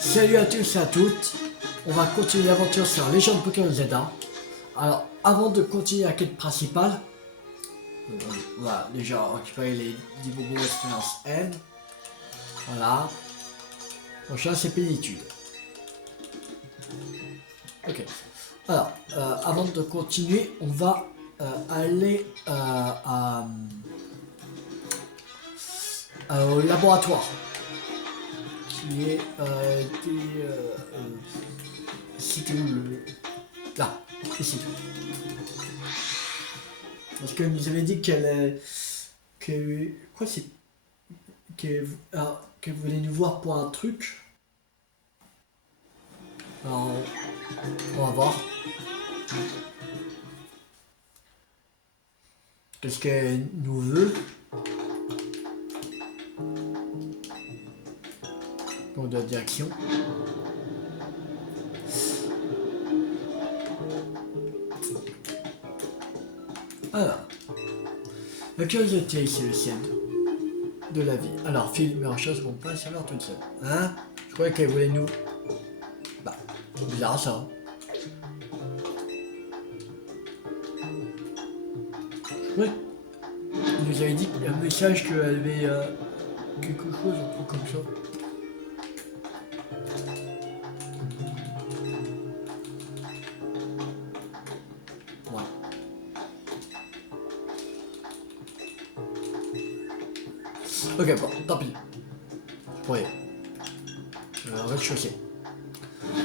Salut à tous et à toutes, on va continuer l'aventure sur Légende Pokémon Zelda. Alors avant de continuer la quête principale, on va déjà récupérer les 10 bonbons expérience N. Voilà. Prochain c'est plénitude. Ok. Alors avant de continuer, on va aller au laboratoire qui est c'était où le... Là, ici. Parce qu'elle nous avait dit qu'elle... Quoi c'est... Qu'elle voulait nous voir pour un truc. Alors, on va voir. Qu'est-ce qu'elle nous veut? Pour de la direction. Alors, la curiosité, c'est le ciel de la vie. Alors, film et choses vont pas savoir toute seule. Hein? Je croyais qu'elle voulait nous... Bah, c'est bizarre ça. Ouais. Elle nous avait dit qu'il y a un message qu'elle avait quelque chose, un truc comme ça. Ok, bon, tant pis. Ouais. Rez-de-chaussée.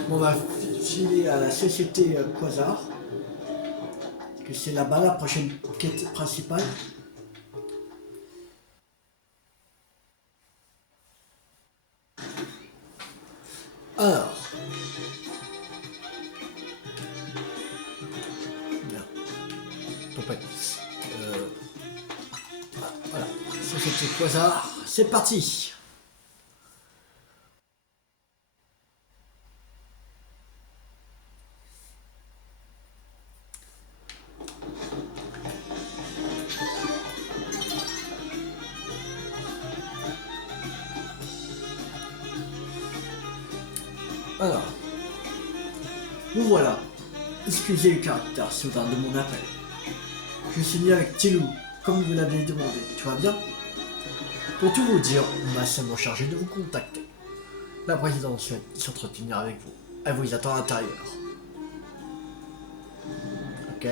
On va filer à la société Quasar. Parce que c'est là-bas la prochaine quête principale. Alors. Bien. Tempête. Voilà. Société Quasar. C'est parti. Alors, vous voilà. Excusez le caractère soudain de mon appel. Je suis venu avec Tilou, comme vous l'avez demandé. Tout va bien? Pour tout vous dire, on m'a seulement chargé de vous contacter. La présidente souhaite s'entretenir avec vous. Elle vous attend à l'intérieur. Ok.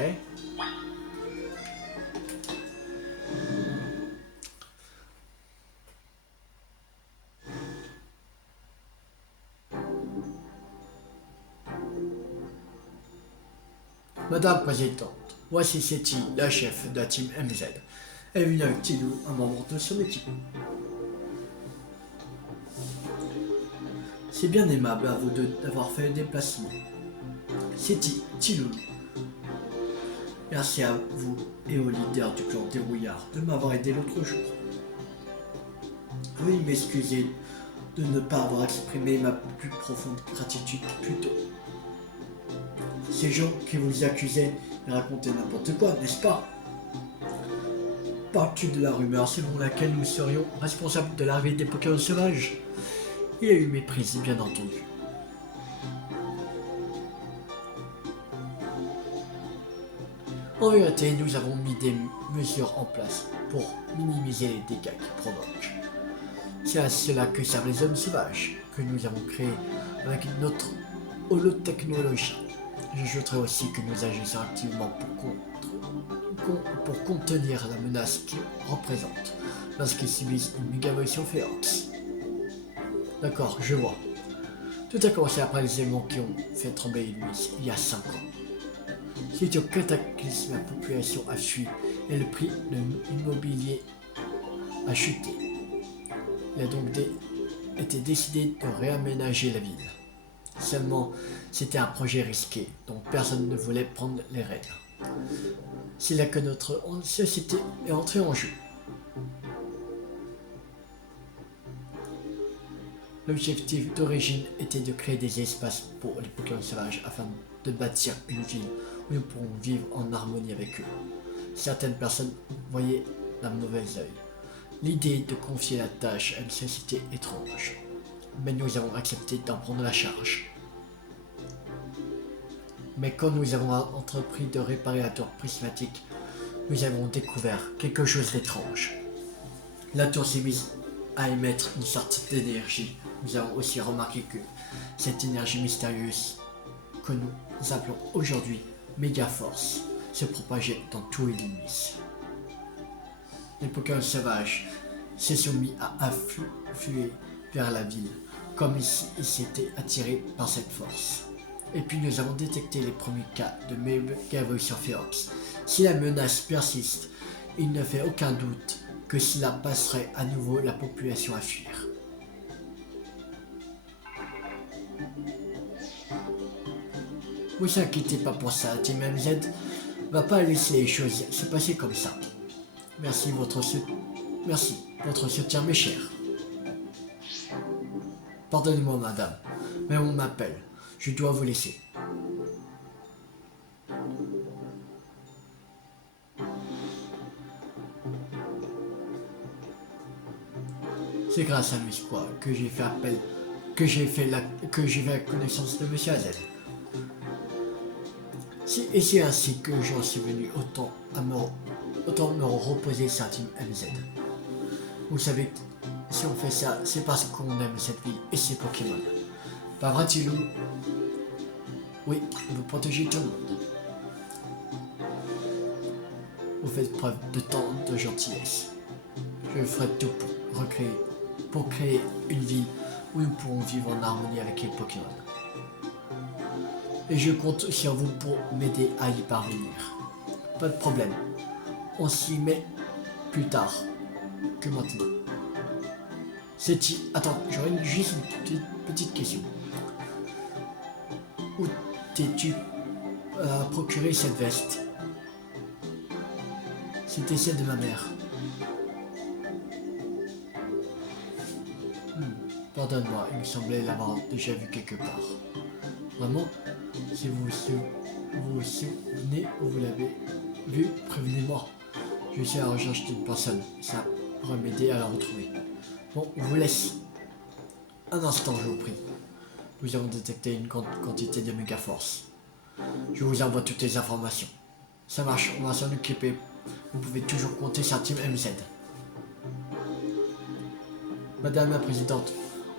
Madame Présidente, voici Seti, la chef de la team MZ. Elle est venue avec Tilou, un membre de son équipe. C'est bien aimable à vous deux d'avoir fait le déplacement. Seti, Tilou. Merci à vous et au leader du clan Dérouillard de m'avoir aidé l'autre jour. Veuillez m'excuser de ne pas avoir exprimé ma plus profonde gratitude plus tôt. Ces gens qui vous accusaient et racontaient n'importe quoi, n'est-ce pas? Parles-tu de la rumeur selon laquelle nous serions responsables de l'arrivée des Pokémon sauvages? Il y a eu méprise, bien entendu. En vérité, nous avons mis des mesures en place pour minimiser les dégâts qu'ils provoquent. C'est à cela que servent les hommes sauvages, que nous avons créé avec notre holotechnologie. J'ajouterai aussi que nous agissons activement pour contenir la menace qu'ils représentent lorsqu'ils subissent une méga-évolution féroce. D'accord, je vois. Tout a commencé après les éléments qui ont fait trembler l'Ulysse il y a 5 ans. Suite au cataclysme, la population a fui et le prix de l'immobilier a chuté. Il a donc été décidé de réaménager la ville. Seulement, c'était un projet risqué, dont personne ne voulait prendre les rênes. C'est là que notre société est entrée en jeu. L'objectif d'origine était de créer des espaces pour les Pokémon sauvages afin de bâtir une ville où nous pourrons vivre en harmonie avec eux. Certaines personnes voyaient d'un mauvais œil l'idée de confier la tâche à une société étrange. mais nous avons accepté d'en prendre la charge. Mais quand nous avons entrepris de réparer la tour prismatique, nous avons découvert quelque chose d'étrange. La tour s'est mise à émettre une sorte d'énergie. Nous avons aussi remarqué que cette énergie mystérieuse, que nous appelons aujourd'hui Mégaforce, se propageait dans tout Illumis. Les Pokémon sauvages se sont mis à affluer vers la ville, comme ils s'étaient attirés par cette force. Et puis nous avons détecté les premiers cas de méga-évolution Férox. Si la menace persiste, il ne fait aucun doute que cela passerait à nouveau la population à fuir. Ne vous inquiétez pas pour ça, Team MZ va pas laisser les choses se passer comme ça. Merci votre soutien, mes chers. Pardonnez-moi, madame, mais on m'appelle. Je dois vous laisser. C'est grâce à Musquois que j'ai fait la connaissance de Monsieur Hazel. Et c'est ainsi que j'en suis venu autant me reposer sur Team MZ. Vous savez, si on fait ça, c'est parce qu'on aime cette ville et ses Pokémon. Pas vrai, Tilou? Oui, vous protégez tout le monde. Vous faites preuve de tant de gentillesse. Je ferai tout pour créer une ville où nous pourrons vivre en harmonie avec les Pokémon. Et je compte sur vous pour m'aider à y parvenir. Pas de problème. On s'y met plus tard que maintenant. Attends, j'aurais juste une petite question. Où t'es-tu procuré cette veste? C'était celle de ma mère. Pardonne-moi, il me semblait l'avoir déjà vu quelque part. Vraiment, si vous vous souvenez ou vous l'avez vu, prévenez-moi. Je suis à la recherche d'une personne. Ça pourrait m'aider à la retrouver. Bon, on vous laisse. Un instant, je vous prie. Nous avons détecté une grande quantité de méga-force. Je vous envoie toutes les informations. Ça marche, on va s'en occuper. Vous pouvez toujours compter sur Team MZ. Madame la Présidente,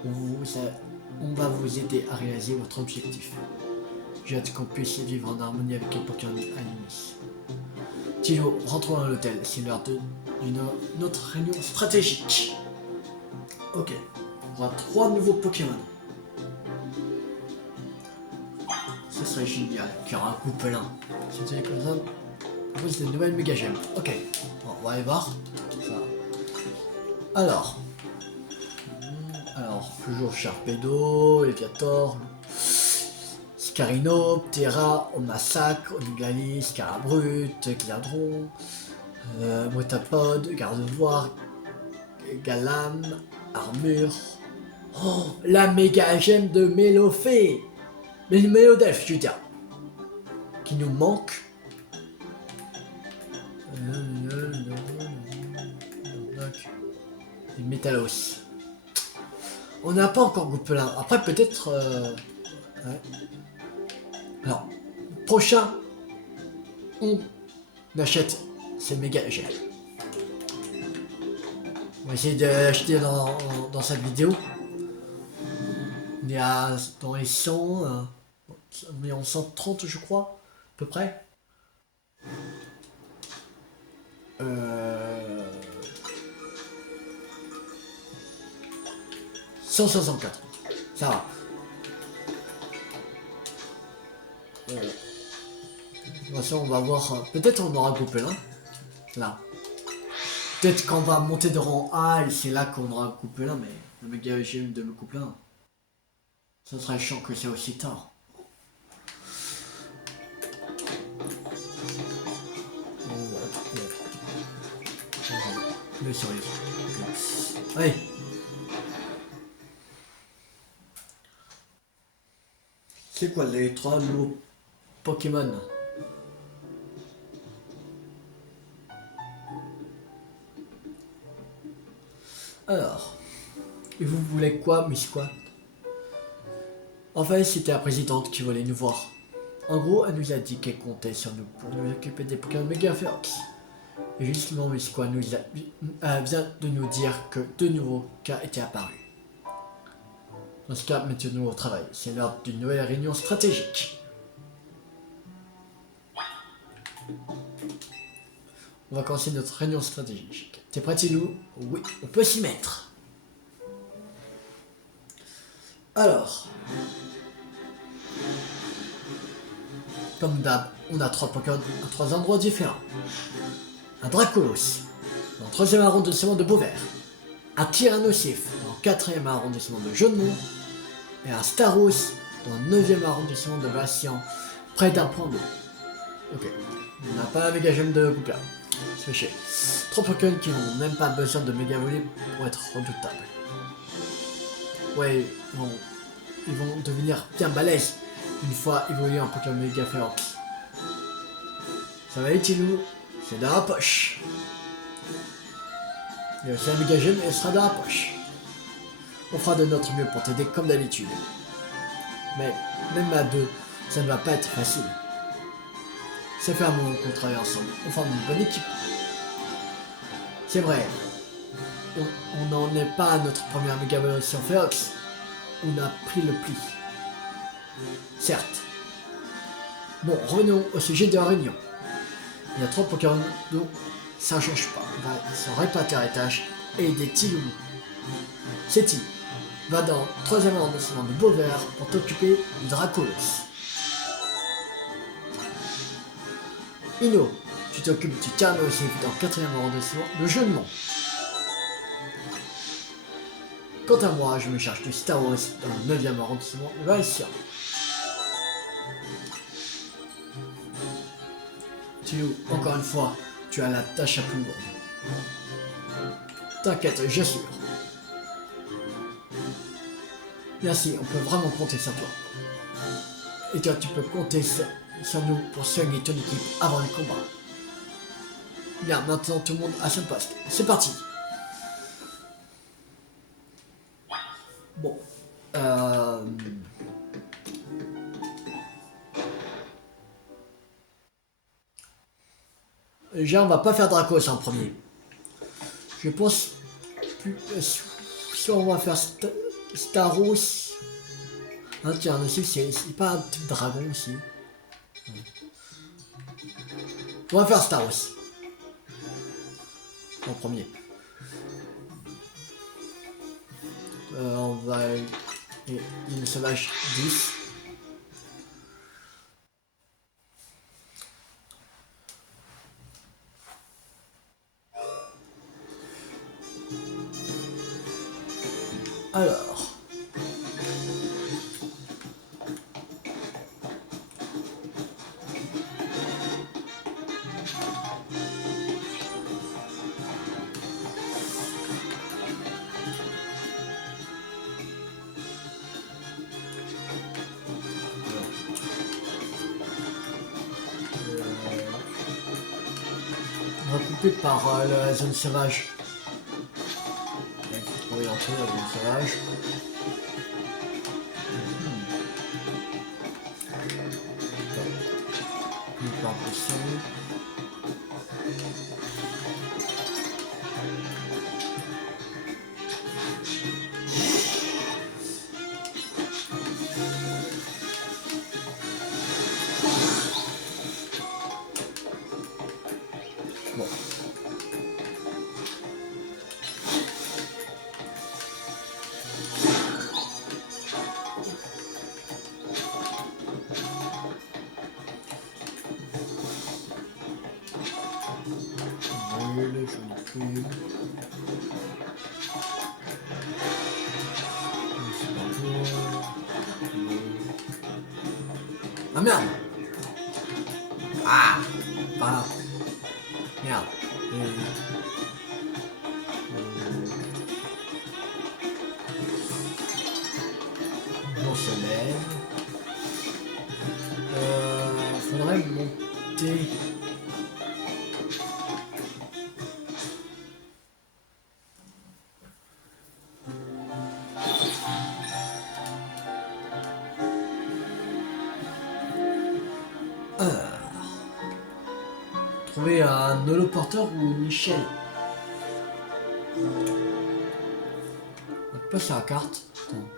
on va vous aider à réaliser votre objectif. J'ai hâte qu'on puisse vivre en harmonie avec les Pokémon Animis. Tilo, rentrons dans l'hôtel, c'est l'heure d'une autre réunion stratégique. Ok, on aura 3 nouveaux Pokémon. Ce serait génial qu'il y aura un Goupelin. C'était comme ça. Oui, c'est une nouvelle méga gemme. Ok, bon, on va aller voir. Ça. Alors, toujours Sharpedo, Léviator, Scarino, Ptera, Omasacre, Onigali, Scarabrut, Gliadron, Motapod, Gardevoir, Galam, Armure. Oh, la méga gemme de Mélofée! Mélodelph, je veux dire. Qui nous manque. Et Métalos. On n'a pas encore Goupelin. Après, peut-être. Ouais. Alors, prochain, on achète ces méga gels. On va essayer d'acheter dans cette vidéo. On est dans les 100. On est en 130, je crois, à peu près. 164. Ça va. De toute façon, on va voir. Peut-être on aura Goupelin. Là. Peut-être qu'on va monter de rang A et c'est là qu'on aura Goupelin, mais le méga GM de Goupelin. Ça serait chiant que c'est aussi tard. Le sérieux. Okay. Allez. C'est quoi les 3 nouveaux Pokémon? Alors, et vous voulez quoi, Miss quoi? Enfin, c'était la présidente qui voulait nous voir. En gros, elle nous a dit qu'elle comptait sur nous pour nous occuper des Pokémon Mega Férox. Et justement, Miss Quoi vient de nous dire que de nouveaux cas étaient apparus. Dans ce cas, mettons-nous au travail. C'est l'heure d'une nouvelle réunion stratégique. On va commencer notre réunion stratégique. T'es prêt, Tilou? Oui, on peut s'y mettre. Alors, comme d'hab, on a 3 Pokémon à 3 endroits différents. Un Dracolos, dans le 3e arrondissement de Beauvert. Un Tyrannosif, dans le 4e arrondissement de Jaunemont. Et un Staros, dans le 9e arrondissement de Vassian, près d'un point d'eau. Ok, on n'a pas la méga gemme de Goupla. Ça fait chier. 3 Pokémon qui n'ont même pas besoin de méga volée pour être redoutables. Ouais, ils vont devenir bien balèzes une fois évolué en Pokémon Mega Férox. Ça va être Tilou, c'est dans la poche. Il y a aussi un méga gemme et elle sera dans la poche. On fera de notre mieux pour t'aider comme d'habitude. Mais même à deux, ça ne va pas être facile. Ça fait un moment qu'on travaille ensemble, on forme une bonne équipe. C'est vrai, on n'en est pas à notre première méga évolution Férox. On a pris le pli. Certes. Bon, revenons au sujet de la réunion. Il y a 3 Pokémon, donc ça ne change pas. On va se répartir à l'étage et aider Tilou. Seti, va dans le 3e arrondissement de Beauvert pour t'occuper du Dracolos. Ino, tu t'occupes du Tyrannosif dans le 4e arrondissement de Jaunemont. Quant à moi, je me charge du Staros dans le 9e arrondissement de Valentia. Tilou, encore une fois, tu as la tâche la plus lourde. T'inquiète, j'assure. Merci, on peut vraiment compter sur toi. Et toi, tu peux compter sur nous pour soigner ton équipe avant le combat. Bien, maintenant tout le monde à son poste. C'est parti. Bon. Déjà, on va pas faire Dracos en premier. Je pense si on va faire Staros. Hein, tiens, aussi, c'est pas un type dragon aussi. On va faire Staros. En premier. On va. Une sauvage 10. Alors. Recoupé par la zone sauvage. On va y entrer la zone sauvage. Par pression. Bon. Brûle, joli cube. Ah merde! Ah! Voilà. Merde. On se lève. Faudrait monter. Trouver un holoporteur ou une échelle. On peut passer la carte. Attends.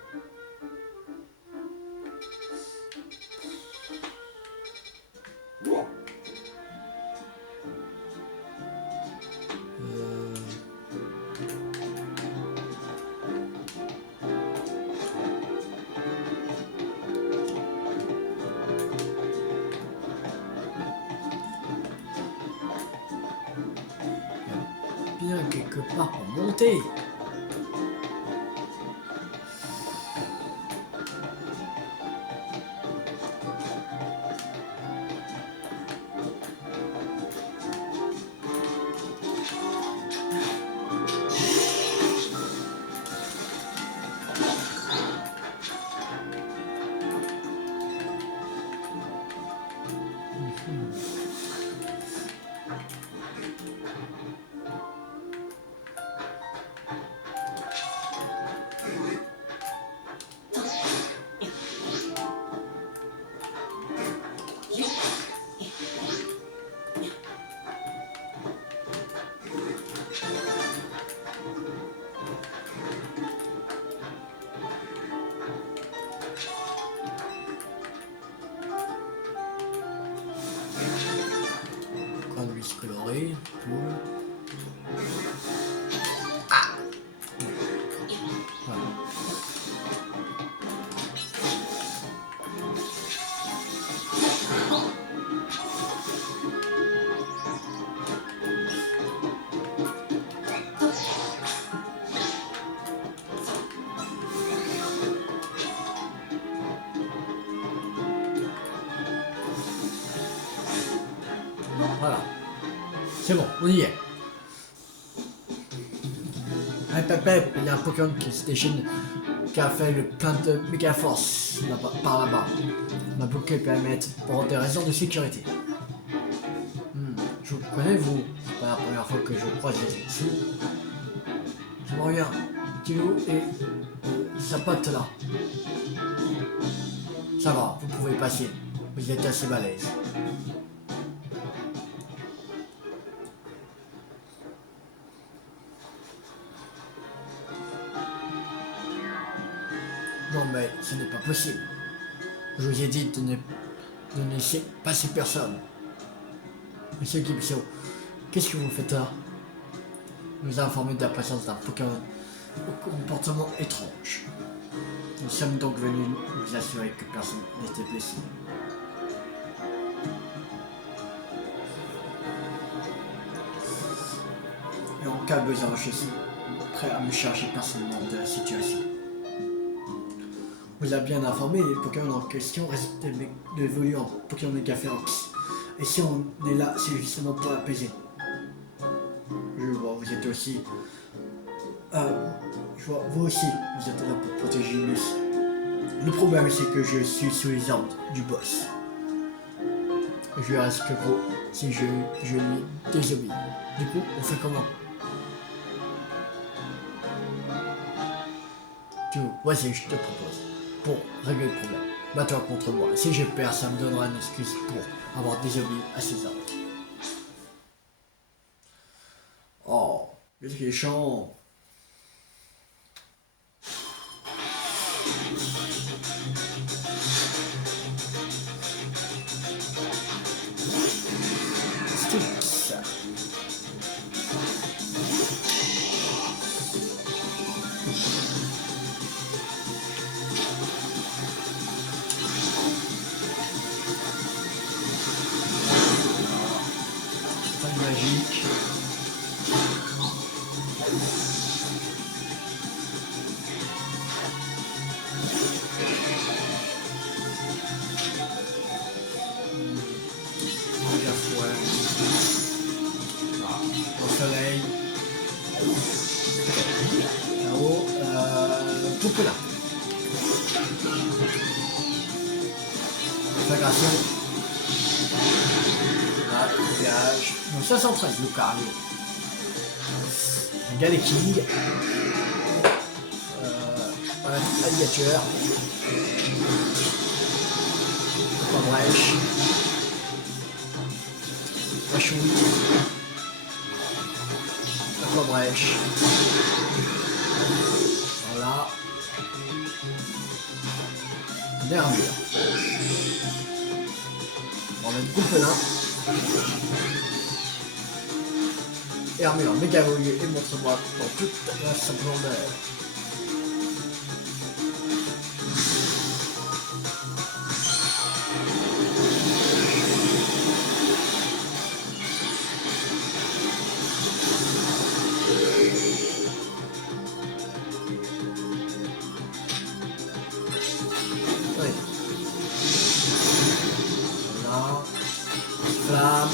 Bien quelque part pour monter. Coloré, ah, voilà. Voilà. C'est bon, on y est. Il y a un Pokémon qui se déchaîne, qui a fait le plein de méga force là-bas, par là-bas. Ma Poké permettre pour des raisons de sécurité. Je vous connais, vous. C'est pas la première fois que je croise ici. Je me regarde. Kilo et sa pote là. Ça va, vous pouvez passer. Vous êtes assez balèze. Non mais ce n'est pas possible. Je vous ai dit de ne laisser passer personne. Monsieur Gibson, qu'est-ce que vous faites là? Nous a informé de la présence d'un Pokémon au comportement étrange. Nous sommes donc venus vous assurer que personne n'était blessé. Et en cas de besoin, je suis prêt à me charger personnellement de la situation. Vous a bien informé, les Pokémon en question restent d'évoluer en Pokémon Méga Férox. Et si on est là, c'est justement pour l'apaiser. Je vois, vous êtes aussi... je vois, vous aussi, vous êtes là pour protéger Luce. Le problème, c'est que je suis sous les ordres du boss. Je risque gros si je lui désobéis. Du coup, on fait comment? Voici, je te propose. Pour régler le problème, bats-toi contre moi. Si je perds, ça me donnera une excuse pour avoir désobéi à ses ordres. Oh, qu'est-ce qu'il est chiant. Sticks. Magique. Au soleil. Là-haut. Coupe là. Intégration. Là, dégage. Donc 513 le carré. Galeking. Alligator. Brèche. La chouette. Aquabrèche. Voilà. Nervure. On va mettre Goupelin. Et armure méga voluée et montre-moi dans toute la splendeur. Oui. Voilà. Flamme.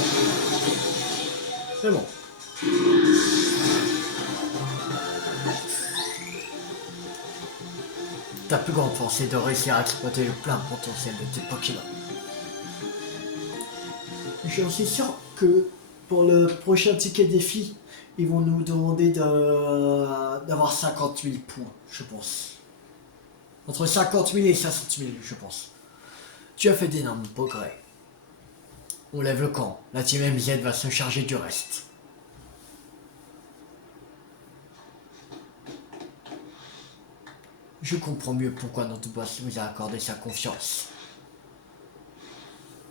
C'est bon. Ta plus grande force est de réussir à exploiter le plein potentiel de tes Pokémon. Je suis sûr que pour le prochain ticket défi, ils vont nous demander d'avoir 50 000 points, je pense. Entre 50 000 et 60 000, je pense. Tu as fait d'énormes progrès. On lève le camp. La team MZ va se charger du reste. Je comprends mieux pourquoi notre boss vous a accordé sa confiance.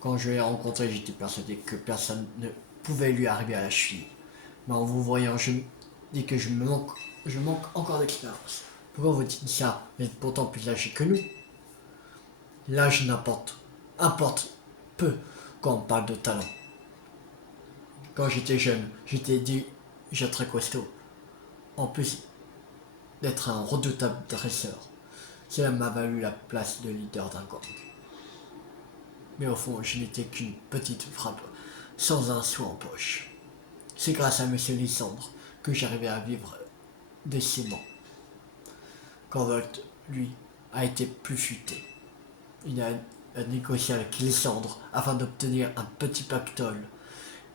Quand je l'ai rencontré, j'étais persuadé que personne ne pouvait lui arriver à la cheville. Mais en vous voyant, je me dis que je manque encore d'expérience. Pourquoi vous dites ça? Vous êtes pourtant plus âgé que nous. L'âge importe peu quand on parle de talent. Quand j'étais jeune, j'étais déjà très costaud. En plus d'être un redoutable dresseur, cela m'a valu la place de leader d'un gang. Mais au fond, je n'étais qu'une petite frappe, sans un sou en poche. C'est grâce à Monsieur Lysandre que j'arrivais à vivre décemment. Corvolt, lui, a été plus futé. Il a négocié avec Lysandre afin d'obtenir un petit pactole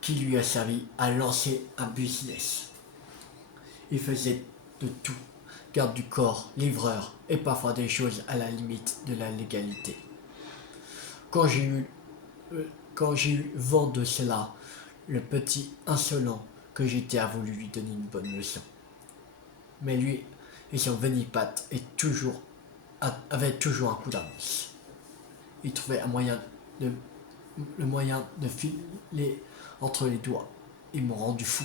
qui lui a servi à lancer un business. Il faisait de tout, garde du corps, livreur et parfois des choses à la limite de la légalité. Quand j'ai eu vent de cela, le petit insolent que j'étais a voulu lui donner une bonne leçon. Mais lui et son venipatte avait toujours un coup d'avance. Il trouvait le moyen de filer entre les doigts. Ils m'ont rendu fou.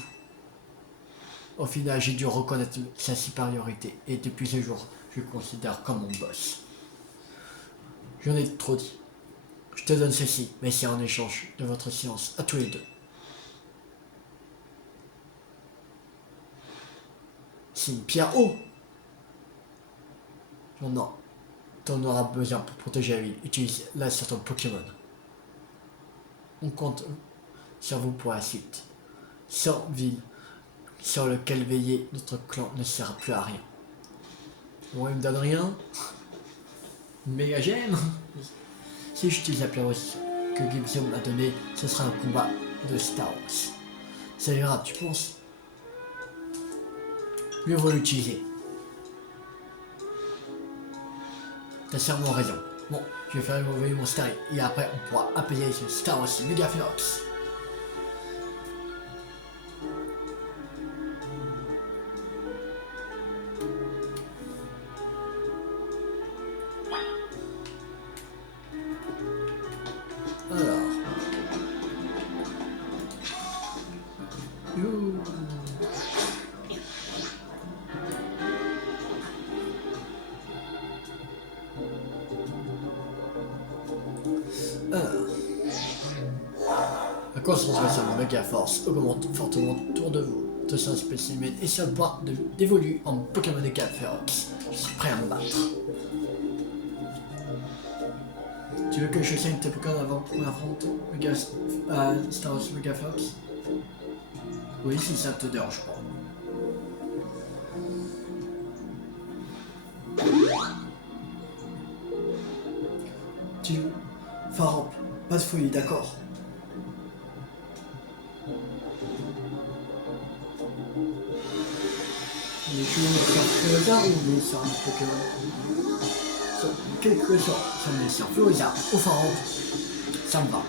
Au final, j'ai dû reconnaître sa supériorité et depuis ce jour, je le considère comme mon boss. J'en ai trop dit. Je te donne ceci, mais c'est en échange de votre silence à tous les deux. C'est une pierre haut. T'en auras besoin pour protéger la ville. Utilise-la sur ton Pokémon. On compte sur vous pour la suite. Sans ville sur lequel veiller, notre clan ne sert plus à rien. Bon, il me donne rien. Méga gemme. Si j'utilise la pierre que Gibson m'a donnée, ce sera un combat de Star Wars. Ça ira, tu penses? Mieux vaut l'utiliser. T'as sûrement raison. Bon, je vais faire évoluer mon Starry et après on pourra appeler ce Star Wars Megaflox. Alors. La concentration de Mega Force augmente fortement autour de vous. Tout un spécimen est sur le point d'évoluer en Pokémon de Ferox. Je suis prêt à me battre. Tu veux que je saigne tes Pokémon avant qu'on affronte Star Wars Mega Fox? Oui, si ça te dérange pas. Farop, pas de folie, d'accord? Les joueurs sur Florida ou les sur un Pokémon? Sur quelque chose, ça me met sur Florida ou Farop, ça me va.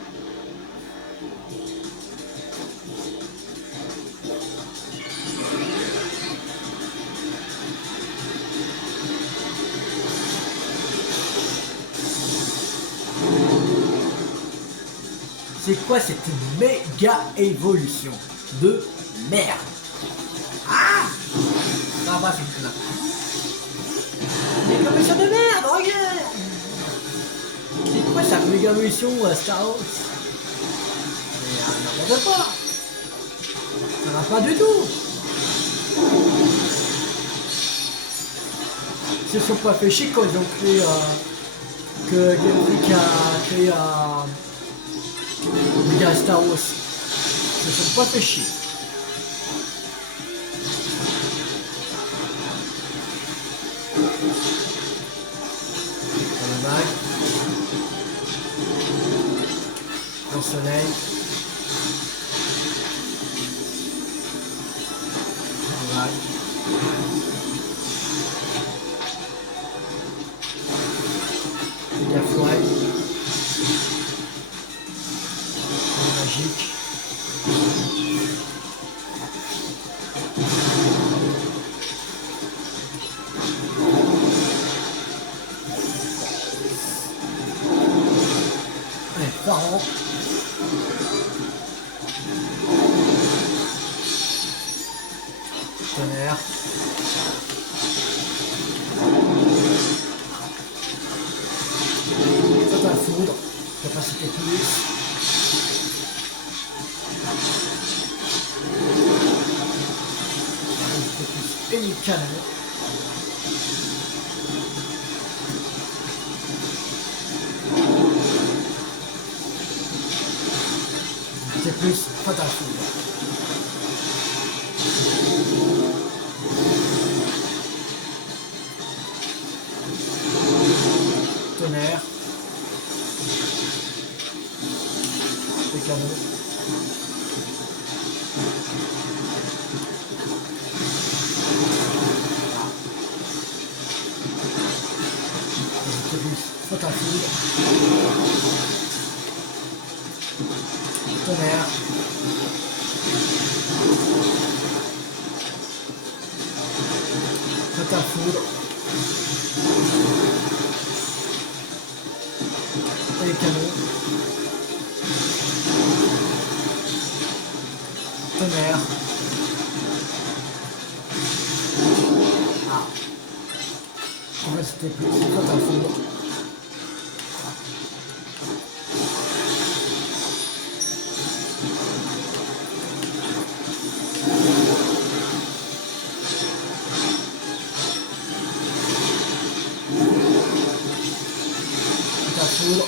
C'est quoi cette méga évolution de merde? Ah, ça va, c'est là. Mais comme ça de merde, regarde. C'est quoi cette méga évolution Star Wars? Mais n'importe quoi. Ça va pas du tout. Ils se sont pas fait chier quand ils ont créé que Game Freak a créé méga Star Wars. Ils se sont pas fait chier. La vague. Le soleil. La vague. La forêt. Magique. Allez, pharaon. Tonnerre. C'est un foudre. Capacité plus. Et une canon. C'est plus fatal foudre. Tonnerre. Les canons. Fatal foudre. Tonnerre. Fatal foudre. Et les canons. Tonnerre. Ah. En fait c'était plus fatal foudre. Foudre.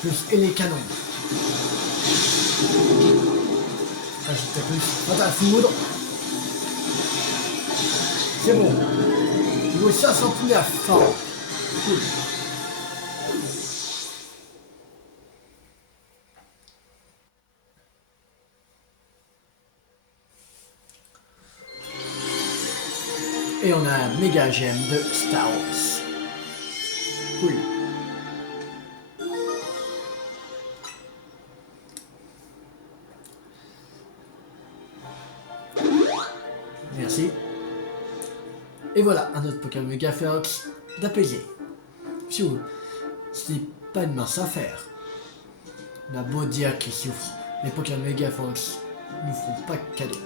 Plus et les canons. C'était plus fatal foudre. C'est bon. Niveau 509. Cool. Et on a un méga gemme de Star Wars. Cool. Merci. Et voilà, un autre Pokémon Mega Férox d'apaiser. Ce n'est pas une mince affaire. On a beau dire qu'ils souffrent, les Pokémon Mega Férox ne font pas cadeau.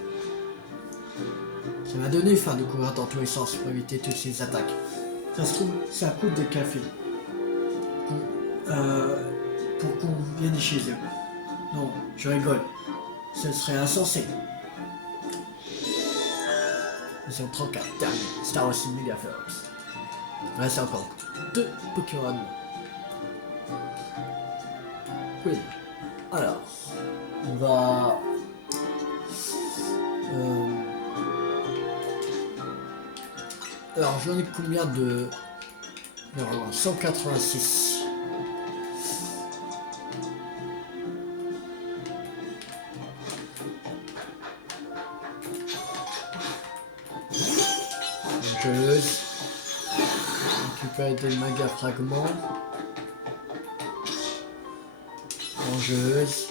Ça m'a donné faim de courir dans tous les sens pour éviter toutes ces attaques. Ça se trouve, ça coûte des cafés. Pour qu'on vienne chez eux. Non, je rigole. Ce serait insensé. Mission 34, terminé. Star Wars Mega Férox. Il reste encore 2 Pokémon. Oui. Alors, on va... Alors, j'en ai combien de... Non, 186. Mangeuse. Récupérer des magas fragments. Mangeuse.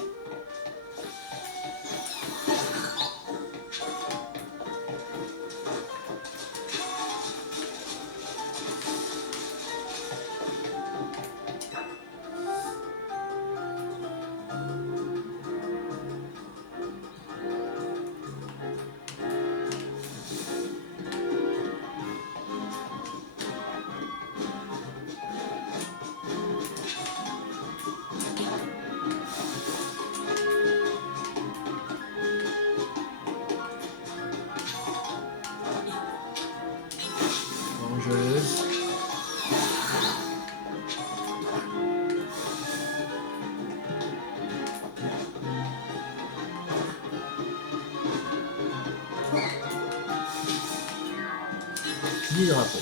Mini drapeau.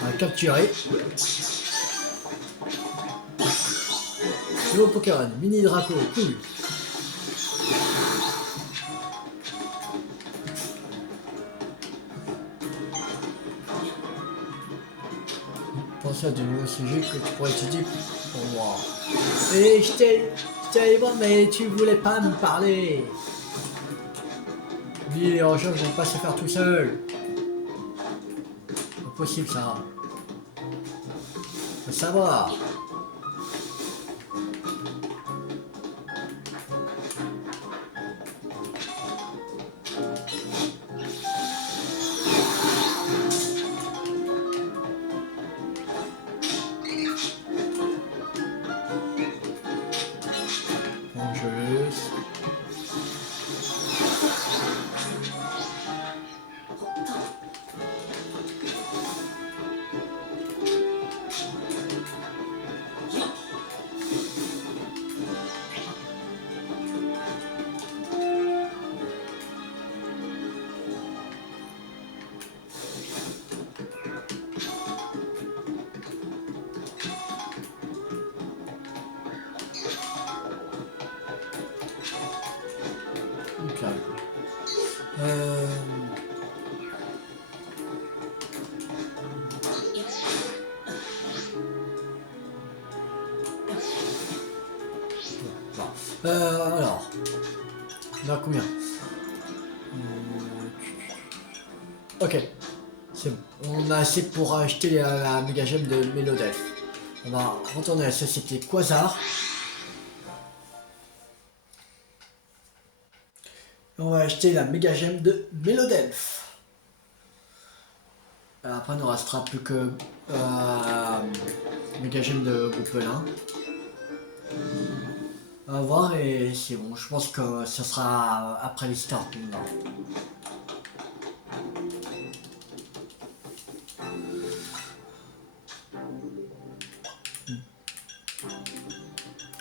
On va capturer. Nouveau Pokémon, mini drapeau, cool. Pensez à de nouveaux sujets que tu pourrais étudier pour moi. Et je t'ai allé voir, mais tu voulais pas me parler. Lui, les recherches vont pas se faire tout seul. Pas possible ça. Faut savoir. Angeleuse. Donc là, alors, on a combien? Ok, c'est bon. On a assez pour acheter la méga gemme de Mélodef. On va retourner à la société Quasar. On va acheter la méga gemme de Mélodelph. Après, il ne restera plus que méga gemme de Goupelin. On va voir et c'est bon. Je pense que ce sera après l'histoire.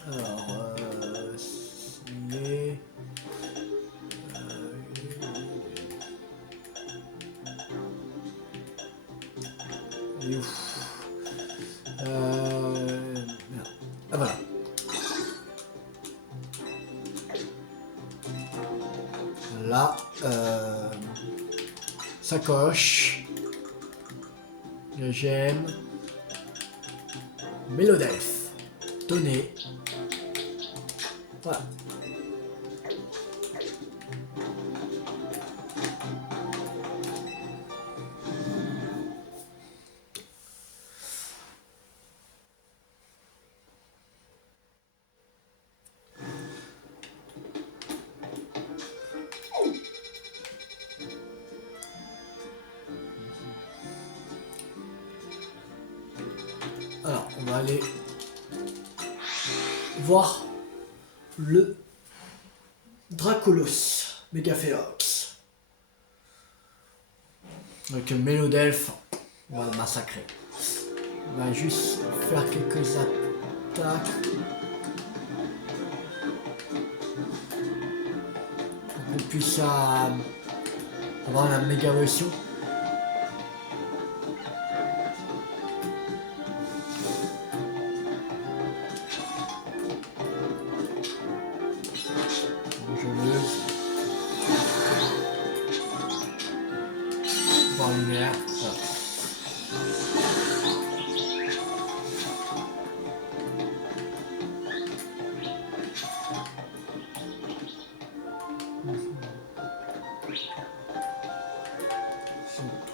Alors, c'est... Ah voilà. Là, sacoche. J'aime. Mélodelph. Donné. Voilà. Alors, on va aller voir le Dracolos Megaphélox. Donc Mélodelph, on va le massacrer. On va juste faire quelques attaques. Pour qu'on puisse avoir la méga évolution. Lumière. Voilà.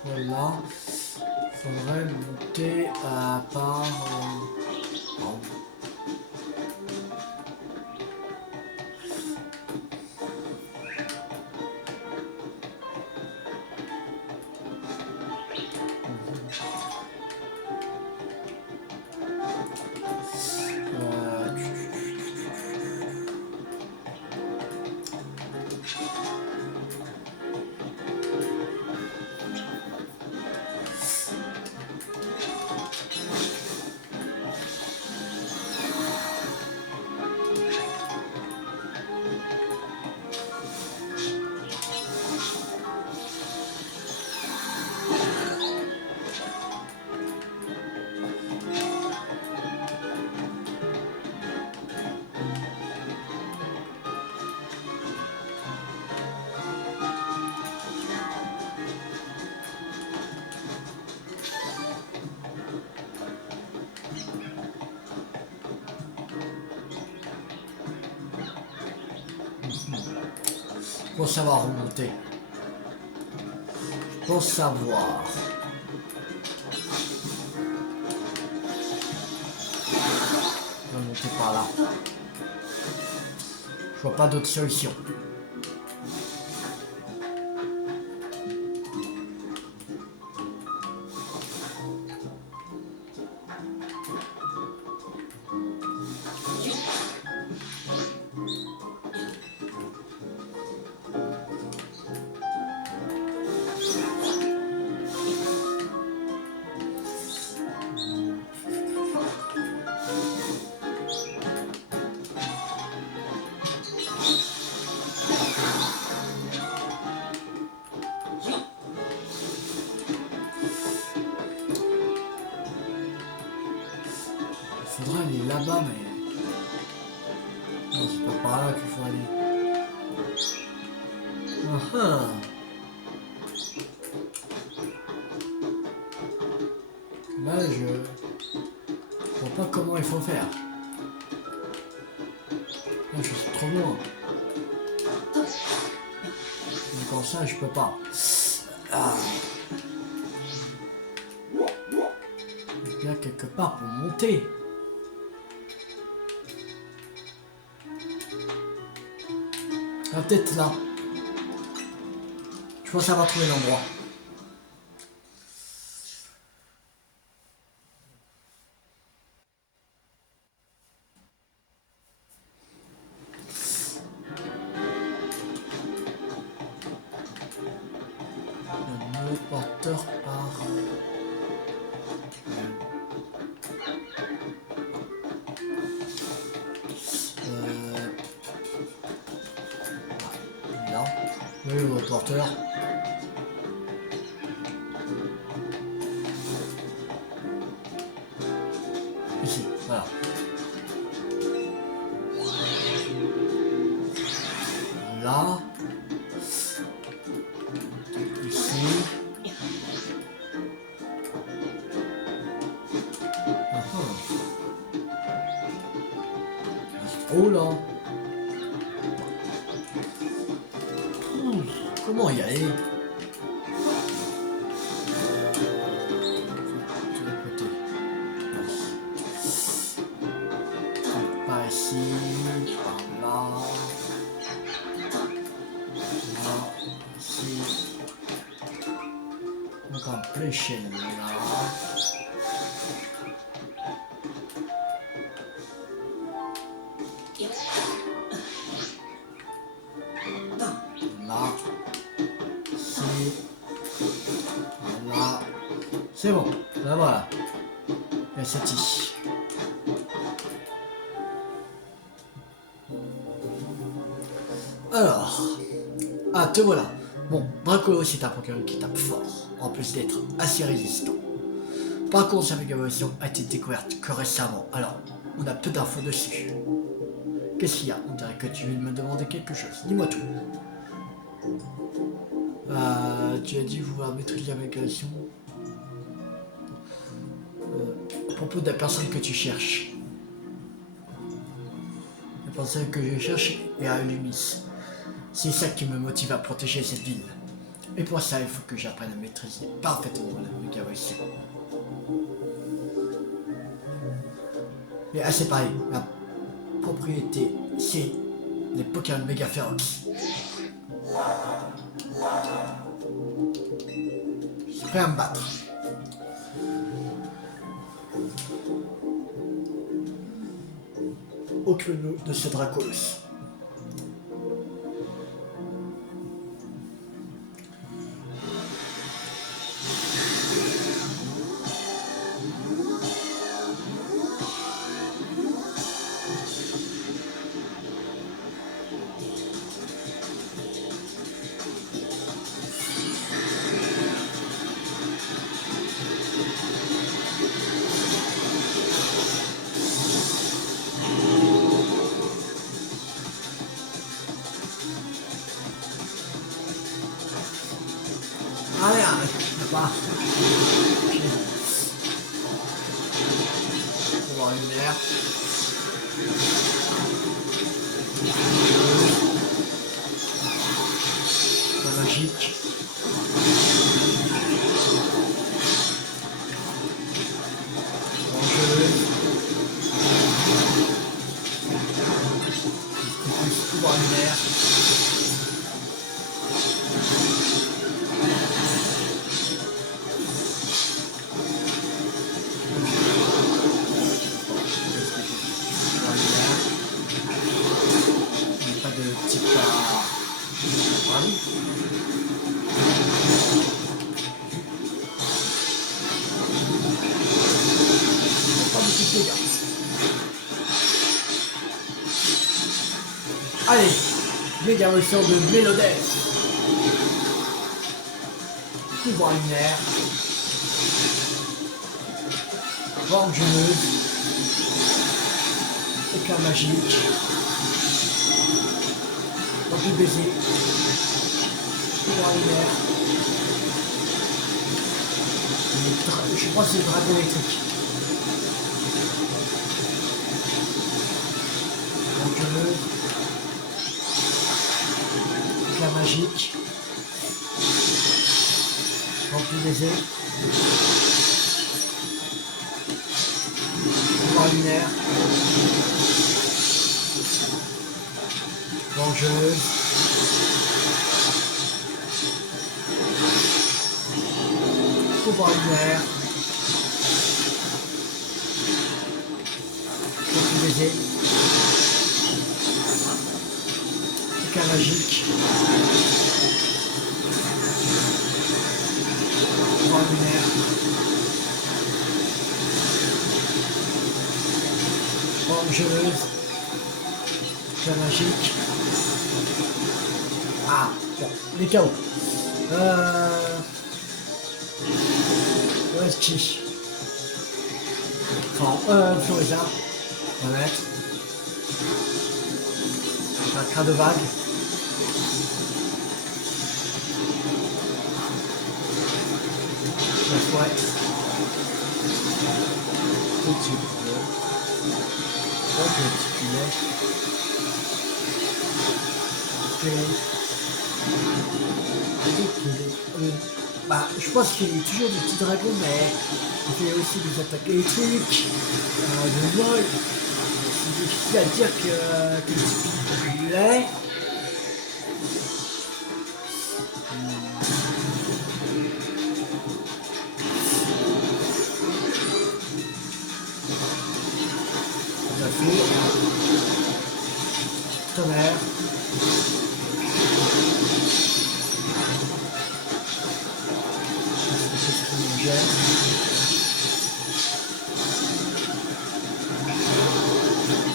Toi là, faudrait monter à part. Pour savoir remonter. Pour savoir. On va monter par là. Je vois pas d'autre solution. Il faudra aller là-bas, mais... Non, c'est pas par là qu'il faut aller. Ah ah. Là, je vois pas comment il faut faire. Là, je suis trop loin. Donc en ça, je peux pas. Ah. Il y a quelque part pour monter. Ah, peut-être là. Je pense avoir trouvé l'endroit. Le porteur part. Là. Oui, le porteur. Ici, voilà. Là. Ici. C'est trop lent. Comment y aller? Par ici, par là, là, ici, donc en plein chaîne là. Là, ici, là, c'est bon, là voilà, et c'est ici. Alors, ah te voilà. Bon, Dracolo c'est un Pokémon qui tape fort, en plus d'être assez résistant. Par contre, sa méga-évolution a été découverte que récemment, alors on a peu d'infos dessus. Qu'est-ce qu'il y a? On dirait que tu viens de me demander quelque chose. Dis-moi tout. Tu as dit vouloir maîtriser la méga-évolution. À propos de la personne que tu cherches. La personne que je cherche est à Lumis. C'est ça qui me motive à protéger cette ville. Et pour ça, il faut que j'apprenne à maîtriser parfaitement la méga-évolution. Mais c'est pareil, la propriété, c'est les Pokémon méga féroces. Je suis prêt à me battre. Occupe-nous de ce Dracolos. Allez, arrête, pas. On va avoir une air. lunaire. Il n'y a pas de type à... Ah oui. Pas beaucoup de dégâts. Allez, méga motion de Mélodès. Pouvoir lunaire. Vengeuse. Éclat magique. Dans le baiser. Pouvoir lunaire. Je crois que c'est le dragon électrique. Vengeuse. Éclat magique. Rempli baiser. Pouvoir lunaire. Vengeuse. Pouvoir lunaire. Rempli baiser. Éclat magique. Pouvoir lunaire. Vengeuse. Éclat magique. Ah, bon, les KO. Où est-ce qu'il... Enfin, Florisa. On va mettre. Un cras de vague. La fouette. Au-dessus. Donc, le petit filet. Bah, je pense qu'il y a toujours des petits dragons, mais il fait aussi des attaques électriques, de vol. C'est difficile à dire que le type il est. Tonnerre.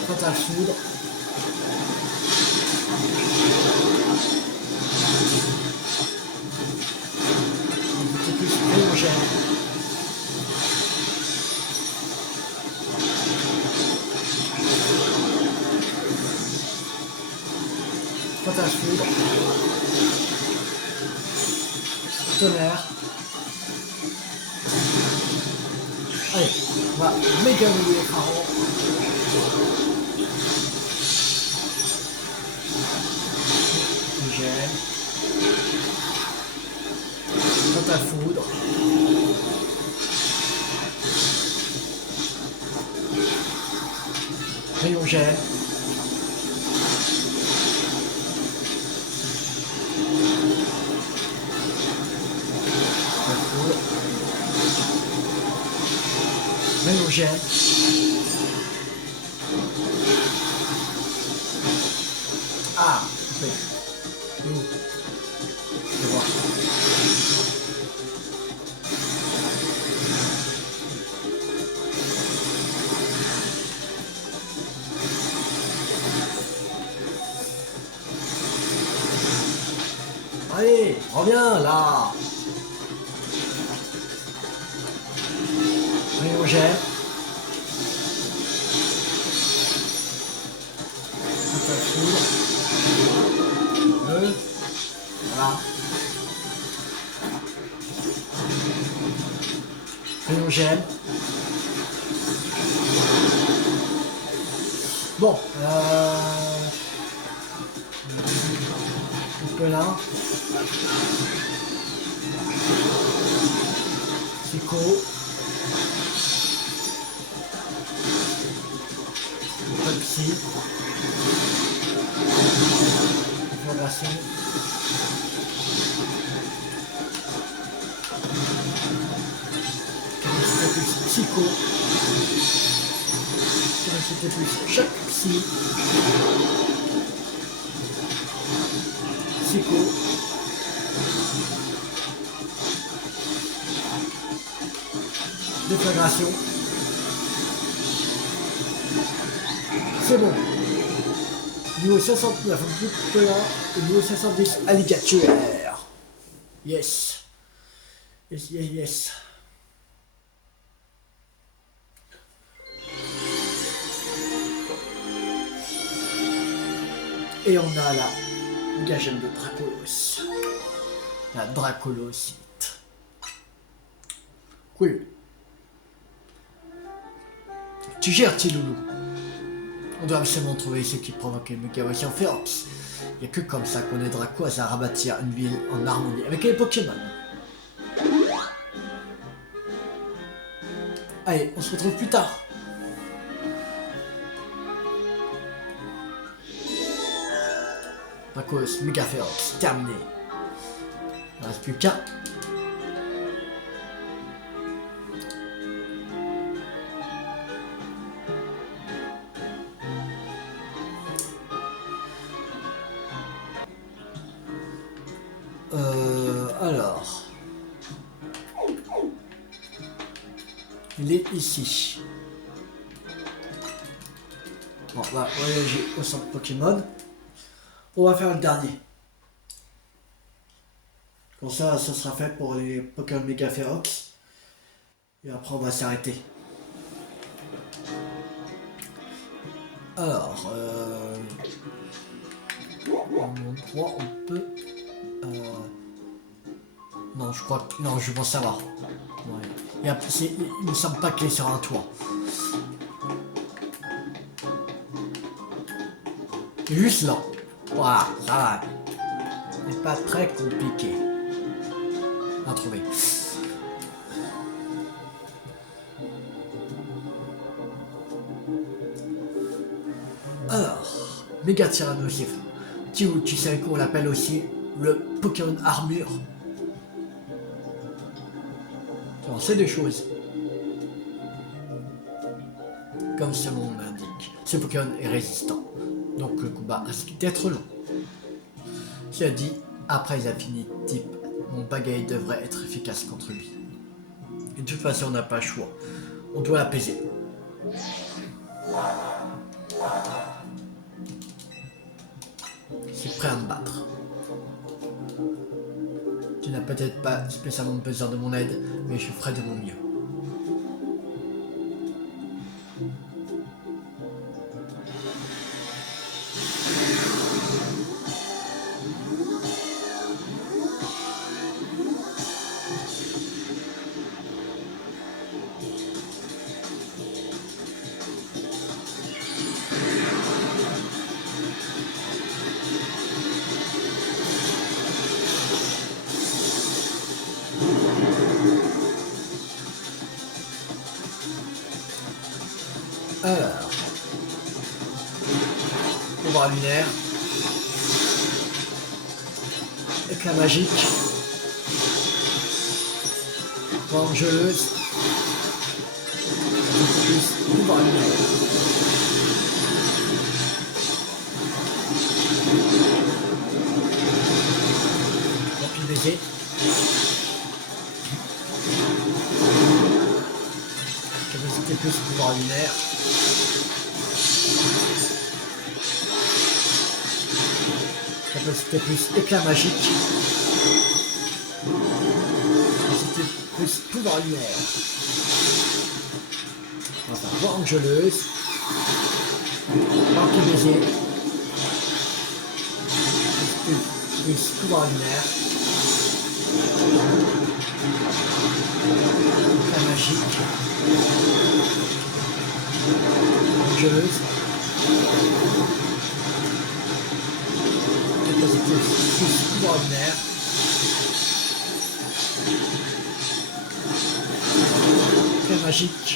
Fatal foudre. Un petit peu plus homogène. Fatal foudre. Tonnerre. Allez, on va méga mouiller Pharaon. Gel. Fatal foudre. Rayon gel. Rayon gel. Ah, ok. Je vois. Allez, reviens là. Rayon gel. Fatal foudre. Voilà. Rayon gel. Bon, un peu là. Psycho. Pas de psy. psycho. Capacité plus choc psy. Psycho. Déflagration. C'est bon. Niveau 69, un petit peu là. Et niveau 70, alligator. Yes. Yes, yes, yes. Et on a la gagelle de Dracolos. La Dracolosite. Cool. Tu gères, petit loulou. On doit absolument trouver ce qui provoque une méga-évolution féroce. Il n'y a que comme ça qu'on aidera Quasar à rebâtir une ville en harmonie avec les Pokémon. Allez, on se retrouve plus tard. Dracos, méga féroce, terminé. Il ne reste plus qu'un. Alors. Il est ici. Bon, on va voyager au centre Pokémon. On va faire le dernier. Comme ça sera fait pour les Pokémon méga férox. Et après, on va s'arrêter. Alors, on peut. Non, je crois que. Non, je pense savoir. Ouais. Il ne me semble pas qu'il est sur un toit. Juste là. Voilà, ça va. C'est pas très compliqué à trouver. Alors, méga tyrannosif. Tu sais qu'on l'appelle aussi le Pokémon armure. Alors, c'est des choses. Comme ce nom l'indique, ce Pokémon est résistant. Donc le combat risque d'être long. Cela dit, après les affinités type, mon bagaille devrait être efficace contre lui. Et de toute façon, on n'a pas le choix. On doit l'apaiser. C'est prêt à me battre. Tu n'as peut-être pas spécialement besoin de mon aide, mais je ferai de mon mieux. Alors, pouvoir lunaire, éclat magique, vengeuse, pouvoir lunaire. Rapide baiser. Capacité plus pouvoir lunaire. Capacité plus éclat magique. Capacité plus pouvoir lunaire. Enfin, voix angeleuse. Manque baiser. Plus pouvoir lunaire. Éclat magique. Angeleuse. Capacité plus pouvoir lunaire. Éclat magique.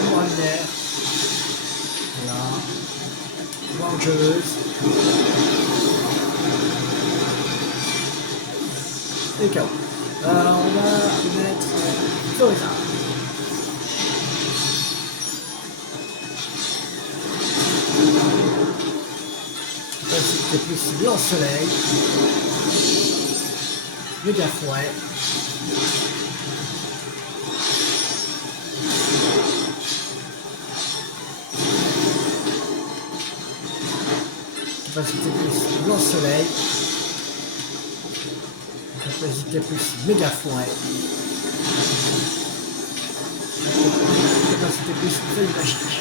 Pouvoir lunaire. Voilà. Vengeuse. Et KO. On va mettre Florida. Capacité plus blanc soleil. Méga fouet. Capacité plus blanc soleil. Capacité plus méga fouet. Capacité plus feuille magique.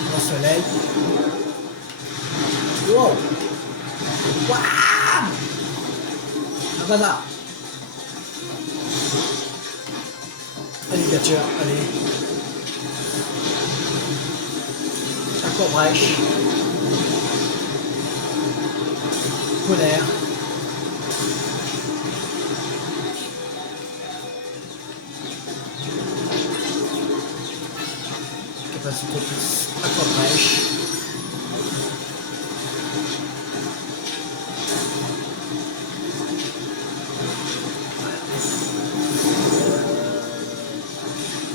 Blanc soleil. Wow! Waouh! Ah bah là! Alligator, allez. Aquabrèche. Polaire. Capacité plus aquabrèche.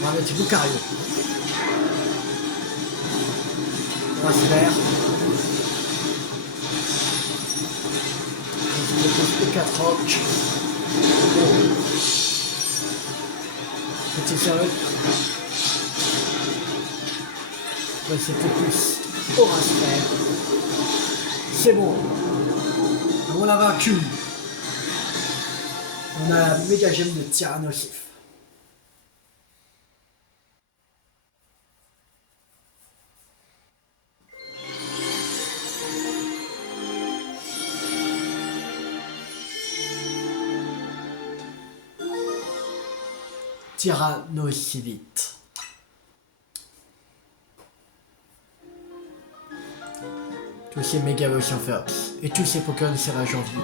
On va mettre Lucario. Race vert. P4 rock. Petit sérieux. C'était plus Horace vert. C'est bon. On l'a vaincu. On a la méga gemme de Tyrannosif. Tyrannosauride. Tous ces méga évolutions Férox et tous ces Pokémon serrés à janvier.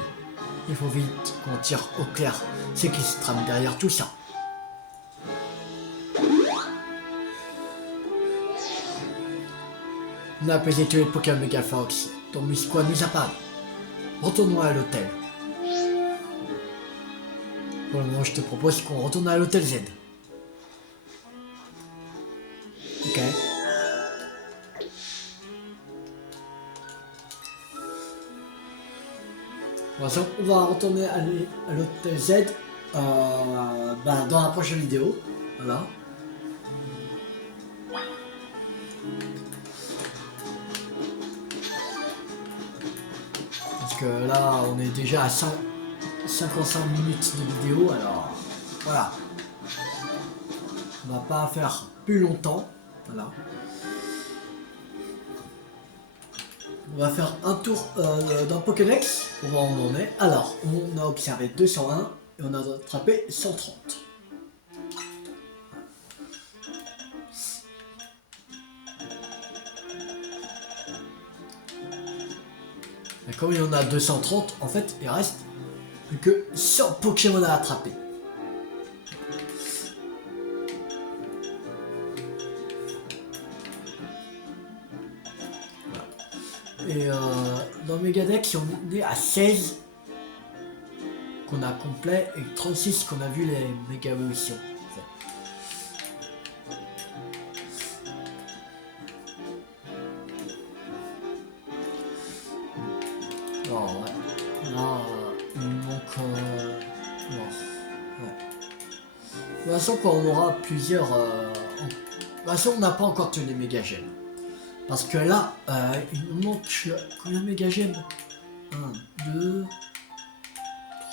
Il faut vite qu'on tire au clair. C'est qui se trame derrière tout ça. On a apaisé tous les Pokémon méga Férox dont Musqua nous a parlé. Retournons à l'hôtel. Pour le moment, je te propose qu'on retourne à l'hôtel Z. Ok. Bon, on va retourner à l'hôtel Z dans la prochaine vidéo. Voilà. Parce que là, on est déjà à 55 minutes de vidéo, alors voilà. On va pas faire plus longtemps. Voilà. On va faire un tour dans Pokédex pour voir où on en est. Alors, on a observé 201 et on a attrapé 130. Et comme il y en a 230, en fait, il reste plus que 100 Pokémon à attraper. Et dans Megadex, on est à 16 qu'on a complet et 36 qu'on a vu les méga évolutions. Alors, ouais. Là, il manque. Non. Ouais. De toute façon, quand on aura plusieurs. De toute façon, on n'a pas encore tenu les méga gemmes. Parce que là, il nous manque combien de méga gemmes 1, 2,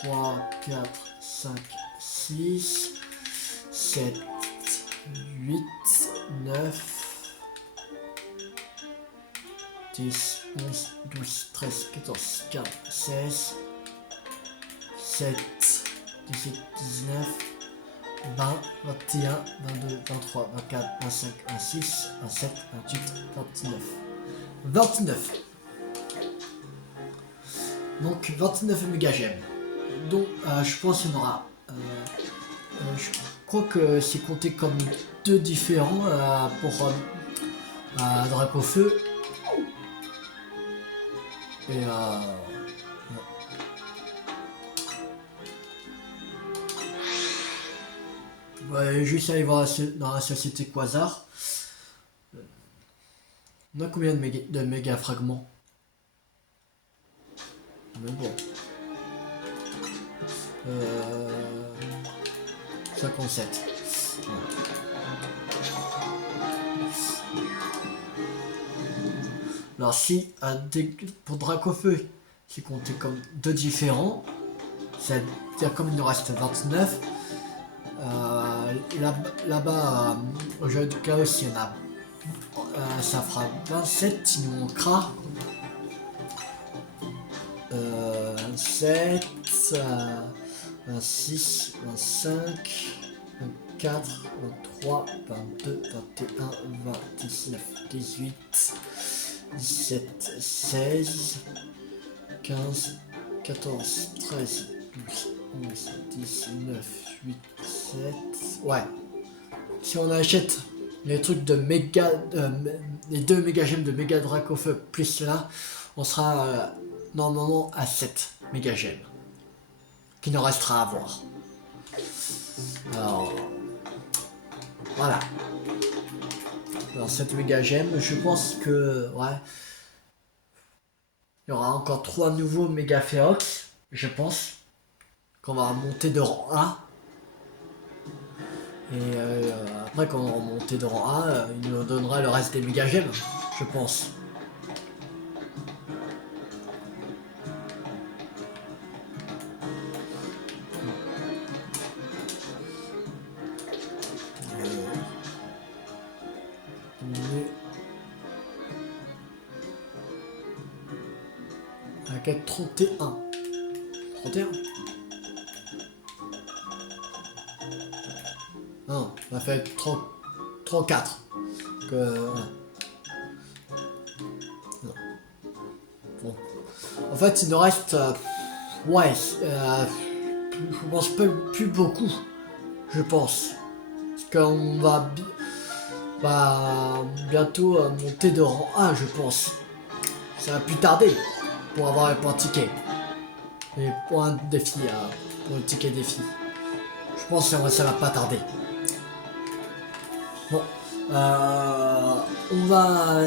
3, 4, 5, 6, 7, 8, 9, 10, 11, 12, 13, 14, 15, 16, 17, 18, 19, 20, 21, 22, 23, 24, 25, 26, 27, 28, 29. 29. Donc 29 méga gemmes. Donc je pense qu'il y en aura. Je crois que c'est compté comme deux différents pour Dracofeu. Et Ouais, juste aller voir dans la société Quasar. On a combien de méga fragments? Mais bon. 57. Ouais. Alors si pour Dracofeu, c'est compté comme deux différents, c'est-à-dire comme il nous reste 29, là-bas, au jeu de chaos, il y en a, ça fera 27, il nous manquera 27, 26, 25, 24, 23, 22, 21, 20, 19, 18, 17, 16, 15, 14, 13, 12, 11, 10, 9, 8, 7... Ouais. Si on achète les trucs de méga... les deux méga gemmes de méga Dracofeu plus là, on sera normalement à 7 méga gemmes. Qui nous restera à voir. Alors... Voilà. Alors cette méga gemme, je pense que... Ouais. Il y aura encore 3 nouveaux méga Férox, je pense. Qu'on va monter de rang A. Et après, quand on va monter de rang A, il nous donnera le reste des méga gemmes, je pense. Avec 31. 31. Non, on a fait 34. Non. Bon. En fait, il nous reste... ouais, je pense plus beaucoup. Je pense. Parce qu'on va bientôt monter de rang A, je pense. Ça va plus tarder pour avoir les points ticket. Les points défi, pour le ticket défi. Je pense que ça va pas tarder. Bon, on va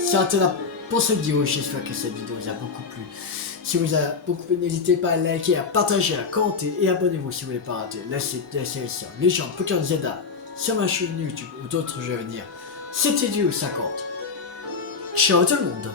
s'arrêter là pour cette vidéo. J'espère que cette vidéo vous a beaucoup plu. Si vous a beaucoup plu, n'hésitez pas à liker, à partager, à commenter et abonnez-vous si vous ne voulez pas rater la série sur Legend Pokémon Zelda sur ma chaîne YouTube ou d'autres jeux à venir. C'était Duo 50. Ciao tout le monde.